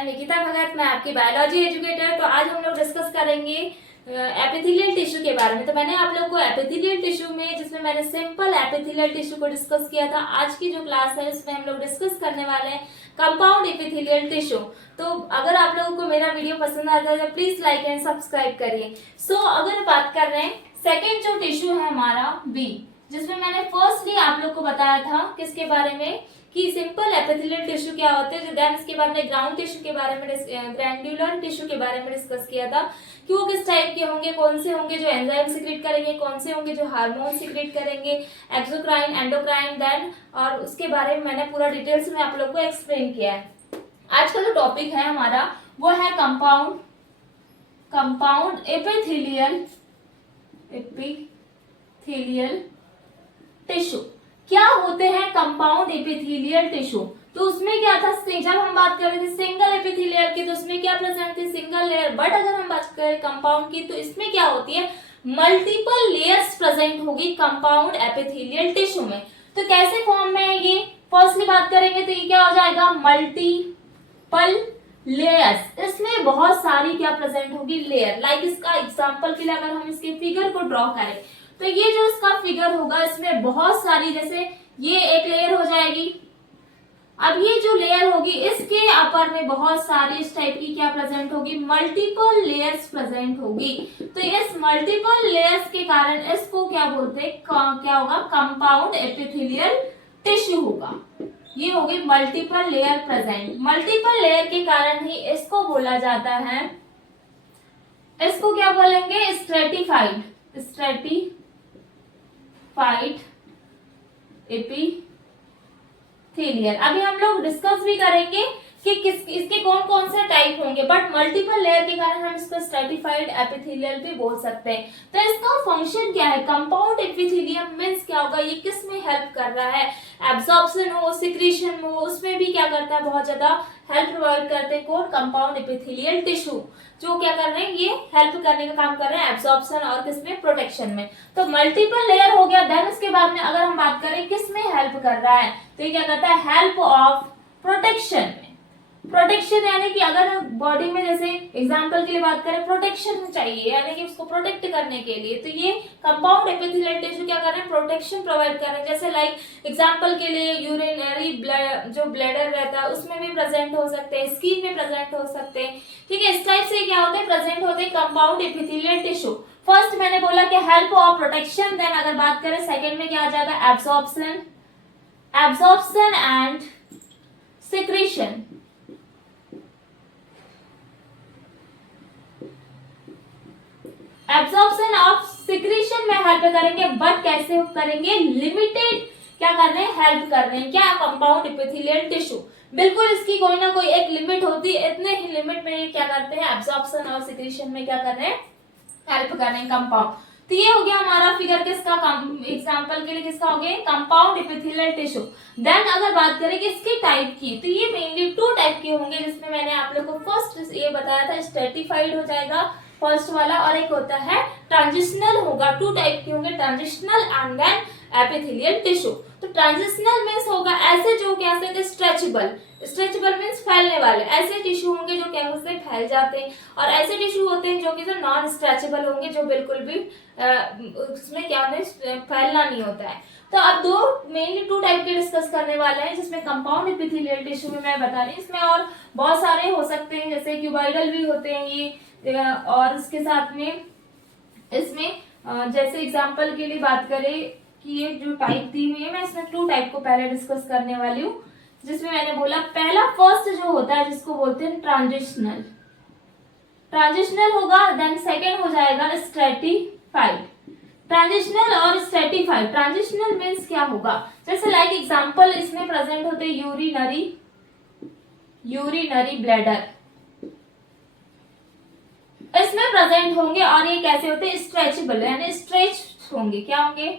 M Nikita भगत, मैं आपकी biology educator. तो आज हम लोग डिस्कस करेंगे एपिथेलियल टिश्यू के बारे में। तो मैंने आप लोगों को एपिथेलियल टिश्यू में, जिसमें मैंने सिंपल एपिथेलियल टिश्यू को डिस्कस किया था, आज की जो क्लास है उसमें हम लोग डिस्कस करने वाले हैं कंपाउंड एपिथेलियल टिश्यू। तो अगर आप लोगों को मेरा वीडियो पसंद आता है तो प्लीज लाइक एंड सब्सक्राइब करिए। अगर बात कर रहे हैं सेकेंड जो टिश्यू है हमारा बी, जिसमें मैंने फर्स्टली आप लोग को बताया था किसके बारे में कि सिंपल एपिथेलियल टिश्यू क्या होते हैं। देन इसके बाद में ग्राउंड टिश्यू के बारे में, ग्रैन्युलर टिश्यू के बारे में डिस्कस किया था कि वो किस टाइप के होंगे, कौन से होंगे जो एंजाइम सिक्रेट करेंगे, कौन से होंगे जो हार्मोन सिक्रेट करेंगे, एक्सोक्राइन, एंडोक्राइन, देन और उसके बारे में मैंने पूरा डिटेल्स में आप लोग को एक्सप्लेन किया है। आज का जो टॉपिक है हमारा वो है कंपाउंड एपिथेलियल टिश्यू। क्या होते हैं कंपाउंड एपिथेलियल टिश्यू? तो उसमें क्या था, जब हम बात कर रहे थे सिंगल एपिथेलियल की तो उसमें क्या प्रेजेंट थी, सिंगल लेयर। बट अगर हम बात करें कंपाउंड की तो इसमें क्या होती है, मल्टीपल लेयर्स प्रेजेंट होगी कंपाउंड एपिथेलियल टिश्यू में। तो कैसे फॉर्म में है ये, फर्स्टली बात करेंगे तो ये क्या हो जाएगा, मल्टीपल लेयर्स। इसमें बहुत सारी क्या प्रेजेंट होगी, लेयर। लाइक इसका एग्जांपल के लिए अगर हम इसके फिगर को ड्रॉ करें तो ये जो इसका फिगर होगा इसमें बहुत सारी, जैसे ये एक लेयर हो जाएगी। अब ये जो लेयर होगी इसके अपर में बहुत सारी इस टाइप की क्या प्रेजेंट होगी, मल्टीपल लेयर्स प्रेजेंट होगी। तो इस मल्टीपल लेयर्स के कारण इसको क्या बोलते हैं, क्या होगा, कंपाउंड एपिथेलियल टिश्यू होगा। ये होगी multiple layer present. Multiple layer के कारण ही इसको बोला जाता है, इसको क्या बोलेंगे, स्ट्रेटिफाइड एपिथेलियल। अभी हम लोग डिस्कस भी करेंगे कि इसके कौन कौन से टाइप होंगे, बट मल्टीपल लेयर के कारण हम इसको स्ट्रेटिफाइड एपिथेलियल भी बोल सकते हैं। तो इसका फंक्शन क्या है, कंपाउंड एपिथेलियम मींस क्या होगा, ये किस में हेल्प कर रहा है, एब्जॉर्प्शन हो, सिक्रीशन हो, उसमें भी क्या करता है, बहुत ज्यादा हेल्प प्रोवाइड करते हैं कौन, कंपाउंड एपिथेलियल टिश्यू। जो क्या कर रहे हैं, ये हेल्प करने का काम कर रहे हैं एब्जॉर्प्शन और किसमें, प्रोटेक्शन में। तो मल्टीपल लेयर हो गया। देन उसके बाद में अगर हम बात करें किस में हेल्प कर रहा है, तो ये क्या करता है, हेल्प ऑफ प्रोटेक्शन में। प्रोटेक्शन यानी कि अगर बॉडी में, जैसे एग्जांपल के लिए बात करें, प्रोटेक्शन चाहिए यानी कि उसको प्रोटेक्ट करने के लिए, तो ये कंपाउंड एपिथेलियल टिश्यू क्या कर रहे हैं, प्रोटेक्शन प्रोवाइड कर रहे हैं। जैसे लाइक एग्जांपल के लिए यूरिनरी जो ब्लैडर रहता है उसमें भी प्रेजेंट हो सकते हैं, स्किन में प्रेजेंट हो सकते हैं। ठीक है, इस टाइप से क्या होते हैं, प्रेजेंट होते हैं कंपाउंड एपिथेलियल टिश्यू। फर्स्ट मैंने बोला कि हेल्प ऑफ प्रोटेक्शन। देन अगर बात करें सेकेंड में क्या आ जाएगा, absorption and secretion. Absorption of secretion में हेल्प करेंगे, बट कैसे करेंगे, लिमिटेड क्या कर रहे हैं, हेल्प कर रहे हैं। क्या, कंपाउंड एपिथेलियल टिश्यू, बिल्कुल इसकी कोई ना कोई एक लिमिट होती है, इतने ही लिमिट में ये क्या करते हैं, एब्जॉर्प्शन और सिक्रीशन में क्या कर रहे हैं, हेल्प कर रहे हैं कंपाउंड। तो ये हो गया हमारा फिगर किसका, एग्जांपल के लिए किसका हो गया, कंपाउंड एपिथेलियल टिश्यू। देन अगर बात करें कि इसके टाइप की, तो ये मेनली टू टाइप के होंगे, जिसमें मैंने आप लोग को फर्स्ट ये बताया था, स्ट्रेटिफाइड हो जाएगा फर्स्ट वाला, और एक होता है ट्रांजिशनल होगा। टू टाइप के होंगे, transitional and then epithelial tissue. तो ट्रांजिशनल मींस होगा ऐसे जो क्या कहते हैं, स्ट्रेचेबल मींस फैलने वाले ऐसे टिश्यू होंगे जो क्या होते हैं, फैल जाते हैं। और ऐसे टिश्यू होते हैं जो कि जो नॉन स्ट्रेचेबल होंगे, जो बिल्कुल भी उसमें क्या होता है, फैलना नहीं होता है। तो अब मेनली टू टाइप के डिस्कस करने वाले हैं, जिसमें कंपाउंड एपिथेलियल टिश्यू में मैं बता रही हूँ, इसमें और बहुत सारे हो सकते हैं, जैसे क्यूबाइडल भी होते हैं ये, और इसके साथ में इसमें जैसे एग्जांपल के लिए बात करें कि ये जो टाइप दी हुई है, मैं इसमें टू टाइप को पहले डिस्कस करने वाली हूँ। जिसमें मैंने बोला पहला फर्स्ट जो होता है जिसको बोलते हैं ट्रांजिशनल होगा। देन सेकेंड हो जाएगा स्ट्रेटिफाइड। ट्रांजिशनल और स्ट्रेटिफाइड, ट्रांजिशनल मीन्स क्या होगा, जैसे लाइक एग्जांपल इसमें प्रेजेंट होते हैं यूरिनरी ब्लैडर, इसमें प्रेजेंट होंगे। और ये कैसे होते हैं, स्ट्रेचेबल यानी स्ट्रेच होंगे, क्या होंगे,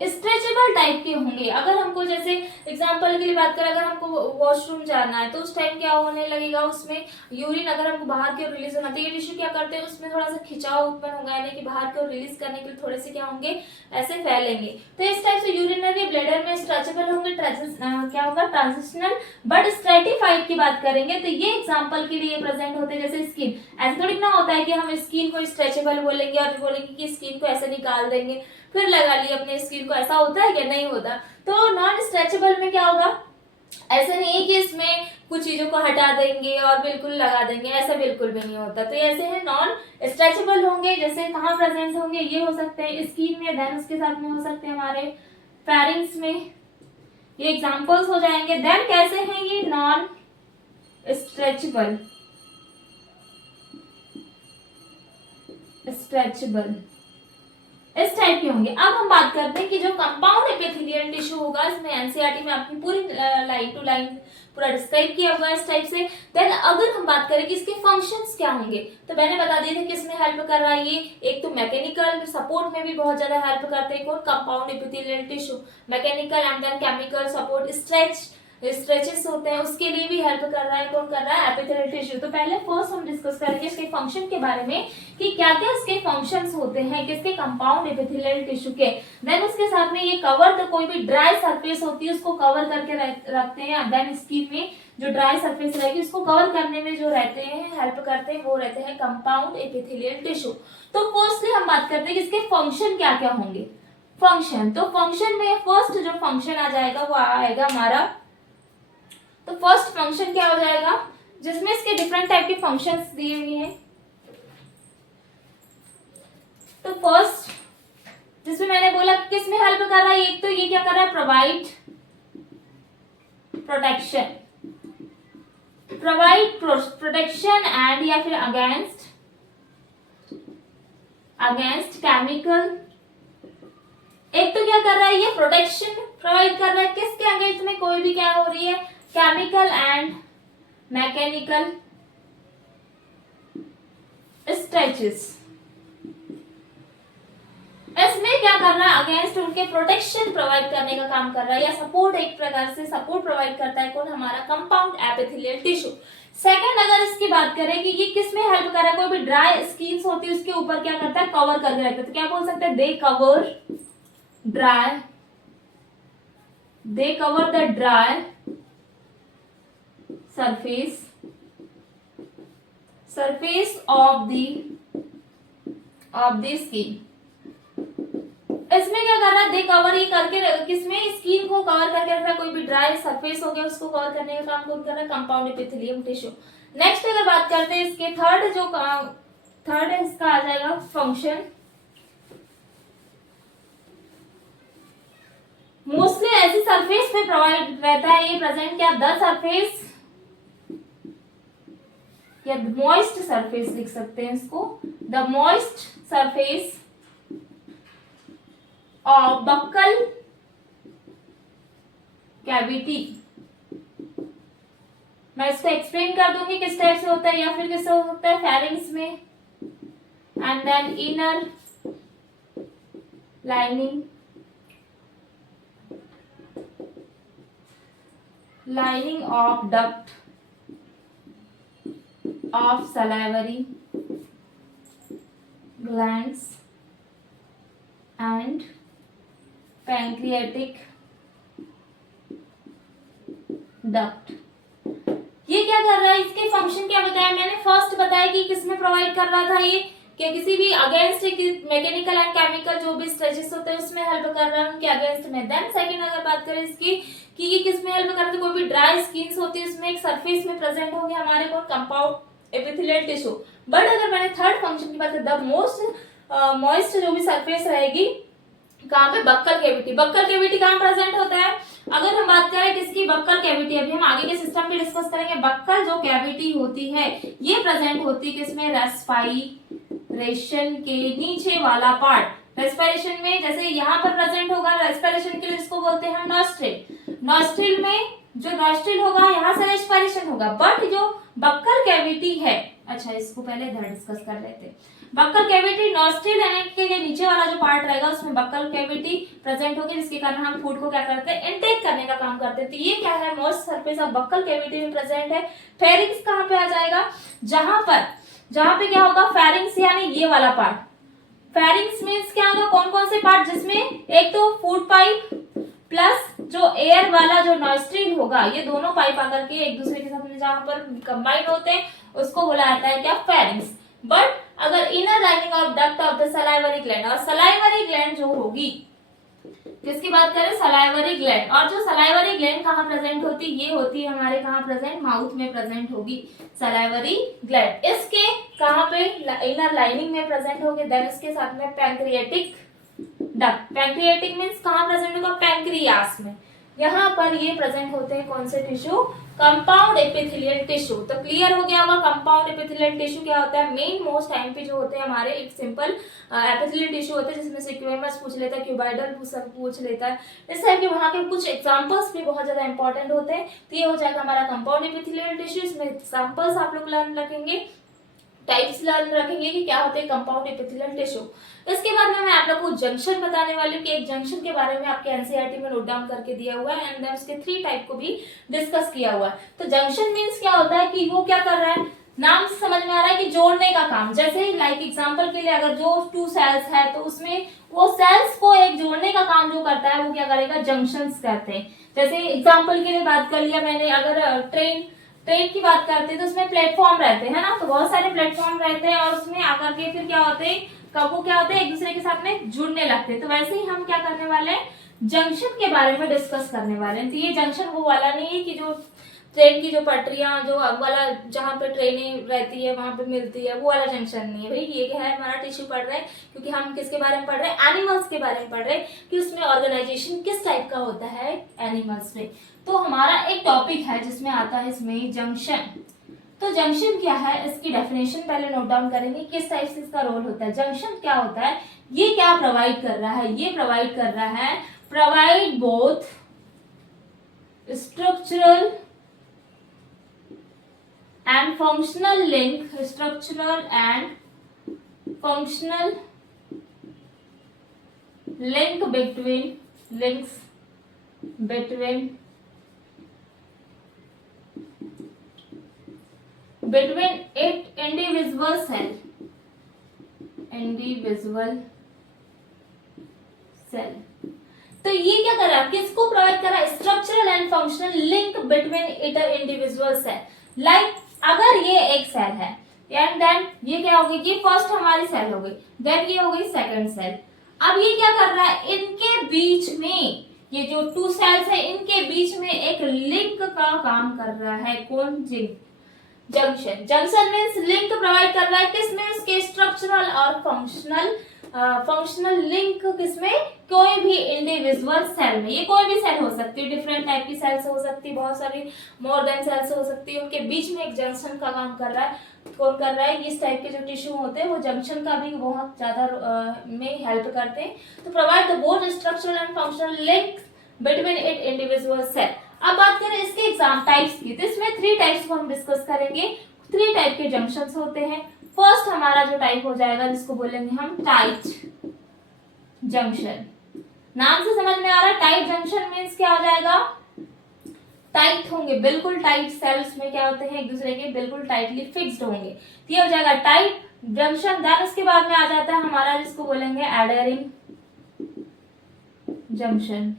स्ट्रेचेबल स्ट्रेचेबल टाइप के होंगे। अगर हमको जैसे एग्जांपल के लिए बात करें, अगर हमको वॉशरूम जाना है तो उस टाइम क्या होने लगेगा, उसमें यूरिन अगर हमको बाहर की ओर रिलीज होना, तो ये टिश्यू क्या करते हैं, उसमें थोड़ा सा खिंचाव उत्पन्न होगा, यानी कि बाहर की ओर रिलीज करने के लिए थोड़े से क्या होंगे, ऐसे फैलेंगे। तो इस टाइप से यूरिनरी ब्लैडर में स्ट्रेचेबल होंगे, क्या होगा, ट्रांजिशनल बट स्ट्रेटिफाइड की बात करेंगे तो ये एग्जांपल के लिए प्रेजेंट होते हैं। जैसे स्किन, ऐसा थोड़ी ना होता है कि हम स्किन को स्ट्रेचेबल बोलेंगे और बोलेंगे कि स्किन को ऐसे निकाल देंगे फिर लगा लिए अपने स्किन को, ऐसा होता है क्या, नहीं होता। तो नॉन स्ट्रेचेबल में क्या होगा, ऐसा नहीं है कि इसमें कुछ चीजों को हटा देंगे और बिल्कुल लगा देंगे, ऐसा बिल्कुल भी नहीं होता। तो ऐसे है नॉन स्ट्रेचेबल होंगे। जैसे कहाँ प्रेजेंट होंगे, ये हो सकते हैं स्किन में, देन उसके साथ में हो सकते हैं हमारे फेरिंग्स में, ये एग्जांपल्स हो जाएंगे। देन कैसे हैं ये नॉन स्ट्रेचेबल, इस टाइप के होंगे। अब हम बात करते हैं कि जो कंपाउंड एपिथेलियल टिश्यू होगा, इसमें एनसीईआरटी में आपकी पूरी लाइन टू लाइन पूरा डिस्क्राइब किया हुआ इस टाइप से। देन अगर हम बात करें कि इसके फंक्शंस क्या होंगे, तो मैंने बता दिए थे किसमें हेल्प कर रहा है ये, एक तो मैकेनिकल सपोर्ट में भी बहुत ज्यादा हेल्प करते हैं कौन, compound epithelial tissue, mechanical and then chemical support, stretches होते हैं उसके लिए भी हेल्प कर रहा है, कौन कर रहा है, एपिथेलियल टिश्यू। तो पहले फर्स्ट हम डिस्कस करेंगे इसके फंक्शन के बारे में कि क्या क्या इसके फंक्शंस होते हैं किसके, कंपाउंड एपिथेलियल टिश्यू के। देन उसके साथ में ये कवर, तो कोई भी ड्राई सरफेस होती है उसको कवर करके रखते हैं। देन स्किन में जो ड्राई सरफेस रहेगी उसको कवर करने में जो रहते हैं, हेल्प करते हैं, वो रहते हैं कंपाउंड एपिथेलियल टिश्यू। तो फर्स्टली हम बात करते हैं कि इसके फंक्शन क्या क्या होंगे। फंक्शन, तो फंक्शन में फर्स्ट जो फंक्शन आ जाएगा वो आएगा हमारा, तो फर्स्ट फंक्शन क्या हो जाएगा, जिसमें इसके डिफरेंट टाइप के फंक्शंस दिए हुए हैं। तो फर्स्ट जिसमें मैंने बोला किसमें हेल्प कर रहा है, एक तो ये क्या कर रहा है, प्रोवाइड प्रोटेक्शन एंड या फिर अगेंस्ट केमिकल। एक तो क्या कर रहा है, ये प्रोटेक्शन प्रोवाइड कर रहा है किसके अगेंस्ट में, कोई भी क्या हो रही है, केमिकल एंड मैकेनिकल स्ट्रेचेस। इसमें क्या कर रहा है, अगेंस्ट उनके प्रोटेक्शन प्रोवाइड करने का काम कर रहा है, या सपोर्ट, एक प्रकार से सपोर्ट प्रोवाइड करता है कौन, हमारा कंपाउंड एपिथेलियल टिश्यू। सेकंड अगर इसकी बात करें कि ये किस में हेल्प कर रहा है, कोई भी ड्राई स्किन होती है उसके ऊपर क्या करता है, कवर करके रखता है। तो क्या बोल सकते हैं, they cover the dry surface of the skin। इसमें क्या कर रहा है, दे कवर, ये करके किसमें, स्किन को कवर करके रख रहा है, कोई भी ड्राई सरफेस हो गया उसको कवर करने का काम कौन कर रहा है, कंपाउंड एपिथेलियम टिश्यू। नेक्स्ट अगर बात करते हैं इसके थर्ड इसका आ जाएगा फंक्शन। मोस्टली ऐसी सरफेस पे प्रोवाइड रहता है ये प्रेजेंट, क्या, द सरफेस या मॉइस्ट सरफेस लिख सकते हैं इसको, the moist surface of buccal cavity. मैं इसको एक्सप्लेन कर दूंगी किस टाइप से होता है, या फिर किससे हो सकता है, फेरिंग्स में, and then inner lining of duct of salivary glands and pancreatic duct। ये क्या कर रहा है, इसके फंक्शन क्या बताया मैंने, फर्स्ट बताया कि किसमें प्रोवाइड कर रहा था ये, कि किसी भी अगेंस्ट मैकेनिकल एंड केमिकल जो भी स्ट्रेचेस होते हैं उसमें हेल्प कर रहा है उनके अगेंस्ट में। देन सेकंड अगर बात करें इसकी कि ये किसमें हेल्प कर रहा है, कोई भी ड्राई स्किन होती है उसमें एक सरफेस में प्रेजेंट होंगे हमारे को कंपाउंड एपिथेलियल टिश्यू। बट अगर मैंने थर्ड फंक्शन की बात करें, द मोस्ट मॉइस्ट जो भी सरफेस रहेगी कहाँ पे, बक्कल कैविटी। बक्कल कैविटी कहाँ प्रेजेंट होता है, अगर हम बात करें किसकी, बक्कल कैविटी, अभी हम आगे के सिस्टम पे डिस्कस करेंगे। बक्कल जो कैविटी होती है ये प्रेजेंट होती है किसमें, रेस्पिरेशन के नीचे वाला पार्ट। रेस्पिरेशन में जैसे यहाँ पर प्रेजेंट होगा, रेस्पिरेशन के लिए इसको बोलते हैं नॉस्ट्रिल। नॉस्ट्रिल में जो नॉस्ट्रिल होगा यहाँ से रेस्पिरेशन होगा, बट जो बक्कल कैविटी है, अच्छा इसको पहले इधर डिस्कस कर लेते हैं। बक्कल कैविटी नॉस्ट्रिल यानी कि नीचे वाला जो पार्ट रहेगा उसमें बक्कल कैविटी प्रेजेंट होगी, जिसके कारण हम फूड को क्या करते हैं, इनटेक करने का काम करते हैं। तो ये क्या है, most surface of buccal cavity में प्रेजेंट है। फेरिंग्स कहाँ पे आ जाएगा, जहां पे क्या होगा, फेरिंग्स यानी ये वाला पार्ट। फेरिंग्स मींस क्या होगा, कौन कौन से पार्ट, जिसमें एक तो फूड पाइप प्लस जो एयर वाला जो नॉस्ट्रिल होगा, ये दोनों पाइप आकर के एक दूसरे के साथ में जहां पर कंबाइन होते हैं उसको बोला जाता है क्या, फेरिंग्स। बट अगर inner lining of duct of the salivary gland, और सलाइवरी ग्लैंड जो होगी, किसकी बात करें, सलाइवरी ग्लैंड। और जो सलाइवरी ग्लैंड कहाँ प्रेजेंट होती, ये होती है हमारे कहाँ प्रेजेंट, माउथ में प्रेजेंट होगी सलाइवरी ग्लैंड। इसके कहाँ पे, इनर लाइनिंग में प्रेजेंट होगी। देन इसके साथ में पैंक्रियाटिक डक्ट, पैंक्रियाटिक मींस कहाँ प्रेजेंट होगा, पैंक्रियास में। यहाँ पर ये प्रेजेंट होते हैं कौन से टिश्यू, कंपाउंड एपिथेलियल टिश्यू। तो क्लियर हो गया होगा कंपाउंड एपिथेलियल टिश्यू क्या होता है। मेन मोस्ट टाइम पे जो होते हैं हमारे एक सिंपल एपिथेलियल टिश्यू होते हैं, जिसमें से क्यूएमएस पूछ लेता है, क्यूबाइडल पूछ लेता है। इस टाइप के वहाँ के कुछ एग्जांपल्स भी बहुत ज्यादा इंपॉर्टेंट होते हैं। तो ये हो जाएगा हमारा कंपाउंड एपिथेलियल टिश्यू। इसमें एग्जांपल्स आप लोग लर्न रखेंगे, टाइप्स लर्न रखेंगे कि क्या होते हैं कंपाउंड एपिथेलियल टिश्यू। इसके बाद में मैं आप लोग को जंक्शन बताने वाली हूँ कि एक जंक्शन के बारे में आपके एनसीईआरटी में नोट डाउन करके दिया हुआ है, एंड देन उसके 3 टाइप को भी डिस्कस किया हुआ है। तो जंक्शन मींस क्या होता है कि वो क्या कर रहा है, नाम से समझ में आ रहा है कि जोड़ने का काम। जैसे लाइक एग्जांपल के लिए अगर जो 2 सेल्स है तो उसमें वो सेल्स को एक जोड़ने का काम जो करता है वो क्या करेगा, जंक्शंस कहते हैं। जैसे एग्जांपल के लिए बात कर लिया मैंने, अगर ट्रेन की बात करते हैं तो उसमें प्लेटफॉर्म रहते हैं ना, तो बहुत सारे प्लेटफॉर्म रहते हैं और उसमें आकर के फिर क्या होते हैं, कब वो क्या होते हैं, एक दूसरे के साथ में जुड़ने लगते हैं। तो वैसे ही हम क्या करने वाले हैं, जंक्शन के बारे में डिस्कस करने वाले हैं। तो ये जंक्शन वो वाला नहीं है कि जो ट्रेन की जो पटरियां जो वाला जहाँ पे ट्रेनें रहती है वहां पे मिलती है, वो वाला जंक्शन नहीं है भाई। ये क्या है, हमारा टिश्यू पढ़ रहे हैं क्योंकि हम किसके बारे में पढ़ रहे हैं, एनिमल्स के बारे में पढ़ रहे हैं कि उसमें ऑर्गेनाइजेशन किस टाइप का होता है एनिमल्स में। तो हमारा एक टॉपिक है जिसमें आता है इसमें जंक्शन। तो जंक्शन क्या है, इसकी डेफिनेशन पहले नोट डाउन करेंगे, किस टाइप से इसका रोल होता है। जंक्शन क्या होता है, ये क्या प्रोवाइड कर रहा है, ये प्रोवाइड कर रहा है, provide both structural and functional link, structural and functional link between it individual cell तो ये क्या कर रहा है, किसको प्रोवाइड कर रहा है, structural and functional link between it individual cell. Like अगर ये एक सेल है एंड देन ये क्या होगी, ये फर्स्ट हमारी सेल हो गई, देन ये हो गई सेकंड सेल। अब ये क्या कर रहा है, इनके बीच में ये जो 2 सेल्स है इनके बीच में एक लिंक का काम कर रहा है। कौन, junction. Junction means link provide कर रहा है, किसमें, इसके स्ट्रक्चरल और फंक्शनल लिंक किसमें, कोई भी इंडिविजुअल सेल में। ये कोई भी सेल हो सकती है, डिफरेंट टाइप की सेल्स हो सकती है, बहुत सारी मोर देन सेल्स हो सकती है, उनके बीच में एक जंक्शन का काम कर रहा है। कौन कर रहा है, इस टाइप के जो टिश्यू होते हैं वो जंक्शन का भी बहुत ज्यादा में हेल्प करते हैं। तो provide the both structural and functional link between it individual cell. अब बात करें इसके एग्जाम टाइप्स की, तो इसमें 3 टाइप्स को हम डिस्कस करेंगे। 3 टाइप के जंक्शंस होते हैं। फर्स्ट हमारा जो टाइप हो जाएगा जिसको बोलेंगे हम टाइट जंक्शन। नाम से समझ में आ रहा है, टाइट जंक्शन मींस क्या हो जाएगा, टाइट होंगे, बिल्कुल टाइट सेल्स में क्या होते हैं, एक दूसरे के बिल्कुल टाइटली फिक्स्ड होंगे। तो ये हो जाएगा टाइट जंक्शन। देन उसके बाद में आ जाता है हमारा जिसको बोलेंगे एडहरिंग जंक्शन।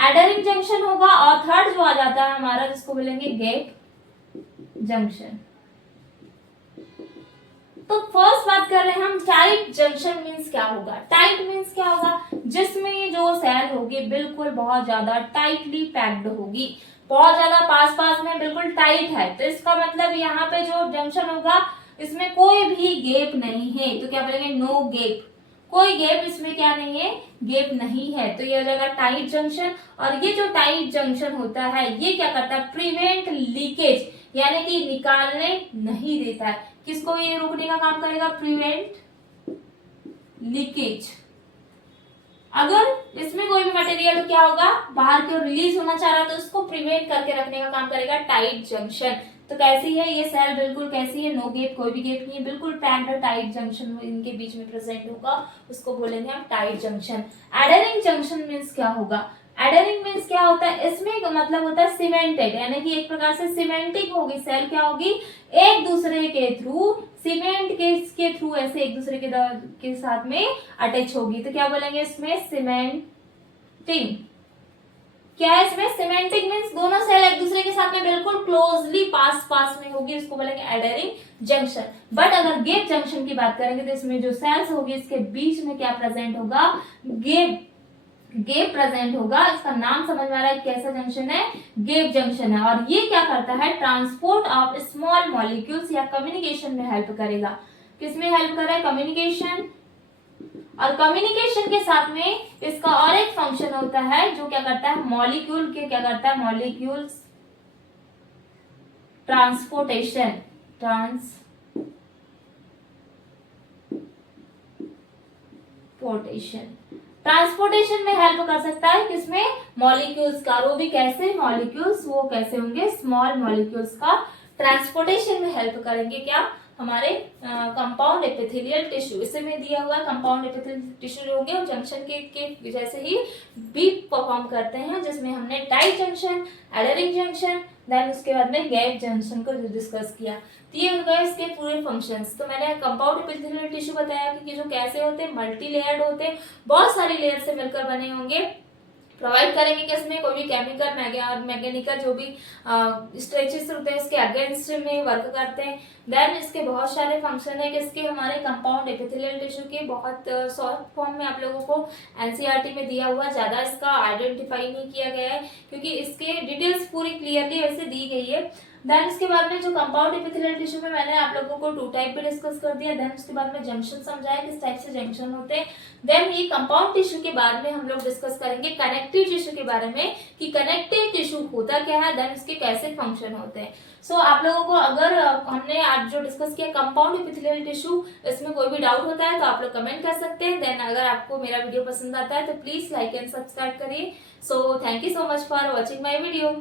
एडहरिंग जंक्शन होगा। और थर्ड जो आ जाता है हमारा जिसको बोलेंगे गैप जंक्शन। तो फर्स्ट बात कर रहे हैं हम टाइट जंक्शन मींस क्या होगा। टाइट मींस क्या होगा, जिसमें जो सेल होगी बिल्कुल बहुत ज्यादा टाइटली पैक्ड होगी, बहुत ज्यादा पास में बिल्कुल टाइट है। तो इसका मतलब यहाँ पे जो जंक्शन होगा इसमें कोई भी गैप नहीं है। तो क्या बोलेंगे, नो गैप, कोई गैप इसमें क्या नहीं है, गैप नहीं है। तो ये हो जाएगा टाइट जंक्शन। और ये जो टाइट जंक्शन होता है ये क्या करता है, प्रिवेंट लीकेज, यानी कि निकालने नहीं देता है। किसको ये रोकने का काम करेगा, प्रिवेंट लीकेज। अगर इसमें कोई भी मटेरियल क्या होगा बाहर की ओर रिलीज होना चाह रहा है तो उसको प्रिवेंट करके रखने का काम करेगा टाइट जंक्शन। तो कैसी है ये सेल, बिल्कुल कैसी है, नो गैप, कोई भी गैप नहीं है, बिल्कुल पैक्ड टाइट जंक्शन इनके बीच में प्रेजेंट होगा, उसको बोलेंगे हम टाइट जंक्शन। एडरिंग जंक्शन मीन्स क्या होगा, एडरिंग मीन्स क्या होता है, इसमें मतलब होता है सीमेंटेड, यानी कि एक प्रकार से सीमेंटिक होगी सेल, क्या होगी, एक दूसरे के थ्रू सीमेंट के थ्रू ऐसे एक दूसरे के साथ में अटैच होगी, तो क्या बोलेंगे इसमें, सीमेंटिंग। क्या है इसमें, सीमेंटिक मीन्स दोनों सेल एक दूसरे के साथ में बिल्कुल क्लोजली पास में होगी, उसको बोलेंगे एडरिंग जंक्शन। बट अगर गैप जंक्शन की बात करेंगे तो इसमें जो सेल्स होगी इसके बीच में क्या प्रेजेंट होगा, गैप प्रेजेंट होगा। इसका नाम समझ में आ रहा है कैसा जंक्शन है, गैप जंक्शन है। और ये क्या करता है, ट्रांसपोर्ट ऑफ स्मॉल मॉलिक्यूल्स या कम्युनिकेशन में हेल्प करेगा। किसमें हेल्प कर रहा है, कम्युनिकेशन। और कम्युनिकेशन के साथ में इसका और एक फंक्शन होता है जो क्या करता है, मॉलिक्यूल के क्या करता है, मॉलिक्यूल्स ट्रांसपोर्टेशन, ट्रांसपोर्टेशन में हेल्प कर सकता है, किसमें, मॉलिक्यूल्स का। वो भी कैसे, मॉलिक्यूल्स वो कैसे होंगे, स्मॉल मॉलिक्यूल्स का ट्रांसपोर्टेशन में हेल्प करेंगे, क्या, हमारे कंपाउंड एपिथेलियल टिश्यू। इसे में दिया हुआ कंपाउंड एपिथेलियल टिश्यू जो होंगे वो जंक्शन के जैसे ही भी परफॉर्म करते हैं, जिसमें हमने टाइट जंक्शन, एडरिंग जंक्शन, देन उसके बाद में गैप जंक्शन को डिस्कस किया। तो ये हो गए इसके पूरे फंक्शंस। तो मैंने कंपाउंड एपिथेलियल टिश्यू बताया कि जो कैसे होते हैं, मल्टी लेयर्ड होते हैं, बहुत सारी लेयर से मिलकर बने होंगे, प्रोवाइड करेंगे कि इसमें कोई भी केमिकल और मैकेनिकल जो भी स्ट्रेचेस होते हैं उसके अगेंस्ट में वर्क करते हैं। देन इसके बहुत सारे फंक्शन है कि इसके हमारे कंपाउंड एपिथेलियल टिश्यू के बहुत शॉर्ट फॉर्म में आप लोगों को एनसीईआरटी में दिया हुआ, ज्यादा इसका आइडेंटिफाई नहीं किया गया है क्योंकि इसके डिटेल्स पूरी क्लियरली वैसे दी गई है। देन उसके बाद में जो कंपाउंड एपिथेलियल टिश्यू में मैंने आप लोगों को 2 टाइप पे डिस्कस कर दिया। देन उसके बाद में जंक्शन समझाया, किस टाइप से जंक्शन होते हैं। देन ये कंपाउंड टिश्यू के बारे में हम लोग डिस्कस करेंगे कनेक्टिव टिश्यू के बारे में कि कनेक्टिव टिश्यू होता क्या है, देन उसके कैसे फंक्शन होते हैं। सो आप लोगों को अगर हमने आज जो डिस्कस किया कंपाउंड एपिथेलियल टिश्यू, इसमें कोई भी डाउट होता है तो आप लोग कमेंट कर सकते हैं। देन अगर आपको मेरा वीडियो पसंद आता है तो प्लीज लाइक एंड सब्सक्राइब करिए। So thank you so much for watching my video.